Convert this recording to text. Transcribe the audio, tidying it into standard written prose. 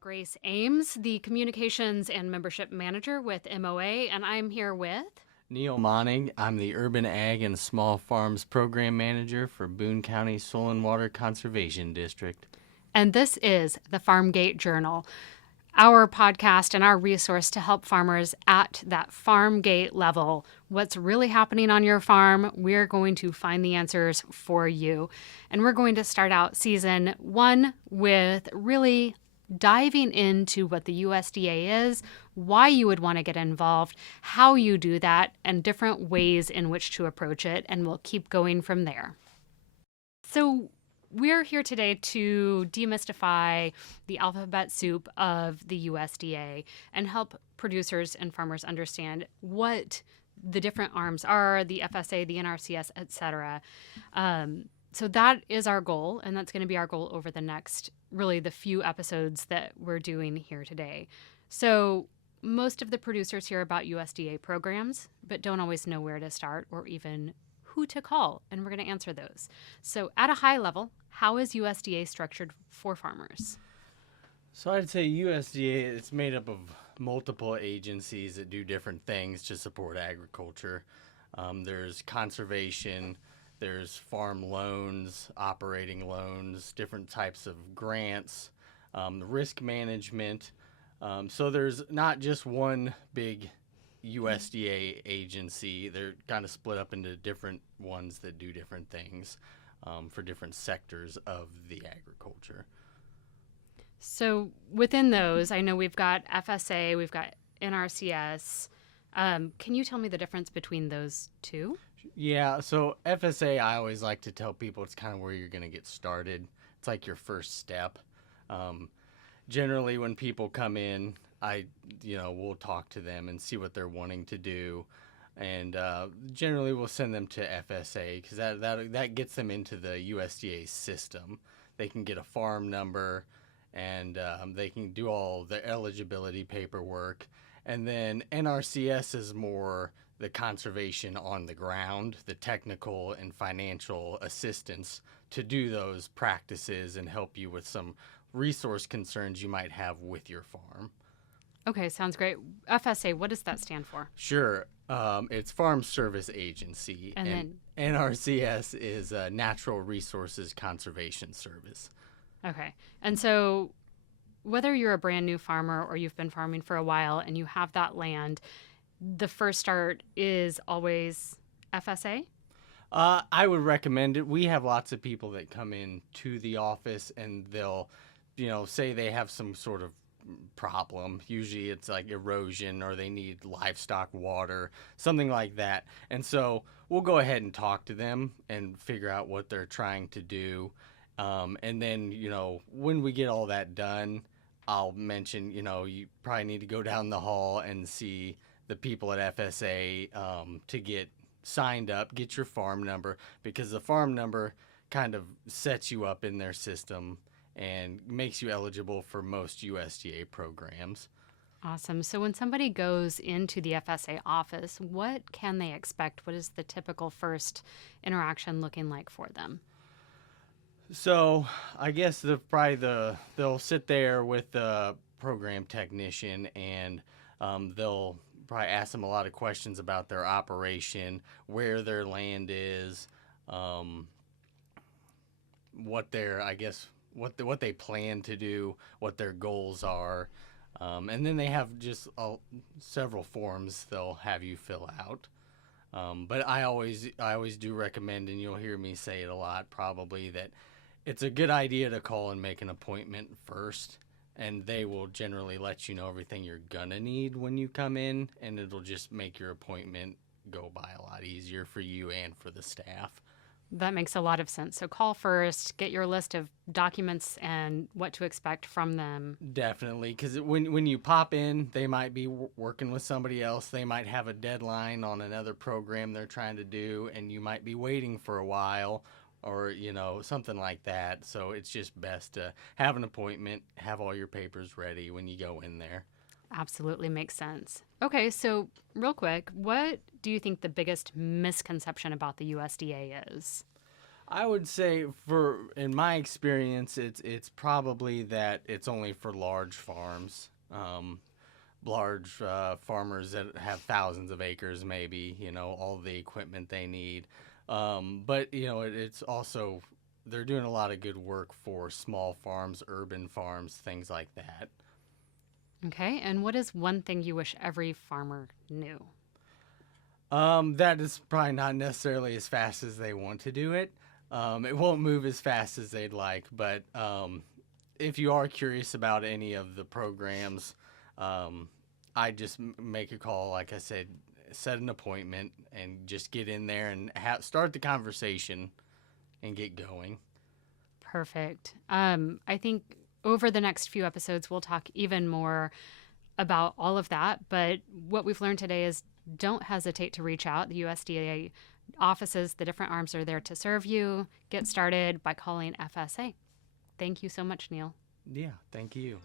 Grace Ames, the Communications and Membership Manager with MOA, and I'm here with Neil Monning. I'm the Urban Ag and Small Farms Program Manager for Boone County Soil and Water Conservation District. And this is the Farm Gate Journal, our podcast and our resource to help farmers at that farm gate level. What's really happening on your farm, we're going to find the answers for you. And we're going to start out season 1 with really diving into what the USDA is, why you would want to get involved, how you do that, and different ways in which to approach it, and we'll keep going from there. So we're here today to demystify the alphabet soup of the USDA and help producers and farmers understand what the different arms are, the FSA, the NRCS, etc. So that is our goal, and that's going to be our goal over the next, really the few episodes that we're doing here today. So most of the producers hear about USDA programs, but don't always know where to start or even who to call, and we're going to answer those. So at a high level, how is USDA structured for farmers? So I'd say USDA, it's made up of multiple agencies that do different things to support agriculture. There's conservation, there's farm loans, operating loans, different types of grants, risk management. So there's not just one big USDA agency. They're kind of split up into different ones that do different things for different sectors of the agriculture. So within those, I know we've got FSA, we've got NRCS. Can you tell me the difference between those two? Yeah, so FSA, I always like to tell people it's kind of where you're going to get started. It's like your first step. Generally, when people come in, we'll talk to them and see what they're wanting to do. And generally, we'll send them to FSA because that gets them into the USDA system. They can get a farm number, and they can do all the eligibility paperwork. And then NRCS is more the conservation on the ground, the technical and financial assistance to do those practices and help you with some resource concerns you might have with your farm. Okay, sounds great. FSA, what does that stand for? Sure. It's Farm Service Agency. And then NRCS is Natural Resources Conservation Service. Okay. And so whether you're a brand new farmer or you've been farming for a while and you have that land, the first start is always FSA? I would recommend it. We have lots of people that come in to the office and they'll, say they have some sort of problem. Usually it's like erosion or they need livestock water, something like that. And so we'll go ahead and talk to them and figure out what they're trying to do. And then, when we get all that done, I'll mention, you probably need to go down the hall and see the people at FSA to get signed up, get your farm number, because the farm number kind of sets you up in their system and makes you eligible for most USDA programs. Awesome. So when somebody goes into the FSA office, what can they expect? What is the typical first interaction looking like for them? So I guess they'll sit there with the program technician and they'll probably ask them a lot of questions about their operation, where their land is, what they plan to do, what their goals are, and then they have just several forms they'll have you fill out. But I always do recommend, and you'll hear me say it a lot probably, that it's a good idea to call and make an appointment first. And they will generally let you know everything you're gonna need when you come in, and it'll just make your appointment go by a lot easier for you and for the staff. That makes a lot of sense. So call first, get your list of documents and what to expect from them. Definitely, because when you pop in, they might be working with somebody else. They might have a deadline on another program they're trying to do, and you might be waiting for a while, or something like that. So it's just best to have an appointment, have all your papers ready when you go in there. Absolutely makes sense. Okay, so real quick, what do you think the biggest misconception about the USDA is? I would say, in my experience, it's probably that it's only for large farms, large farmers that have thousands of acres, maybe, all the equipment they need. But it's also they're doing a lot of good work for small farms, urban farms, things like that. Okay, and what is one thing you wish every farmer knew? That is probably not necessarily as fast as they want to do it. It won't move as fast as they'd like, but if you are curious about any of the programs, I just make a call. Like I said, set an appointment and just get in there and start the conversation and get going. Perfect. I think over the next few episodes, we'll talk even more about all of that. But what we've learned today is don't hesitate to reach out. The USDA offices, the different arms are there to serve you. Get started by calling FSA. Thank you so much, Neil. Yeah, thank you.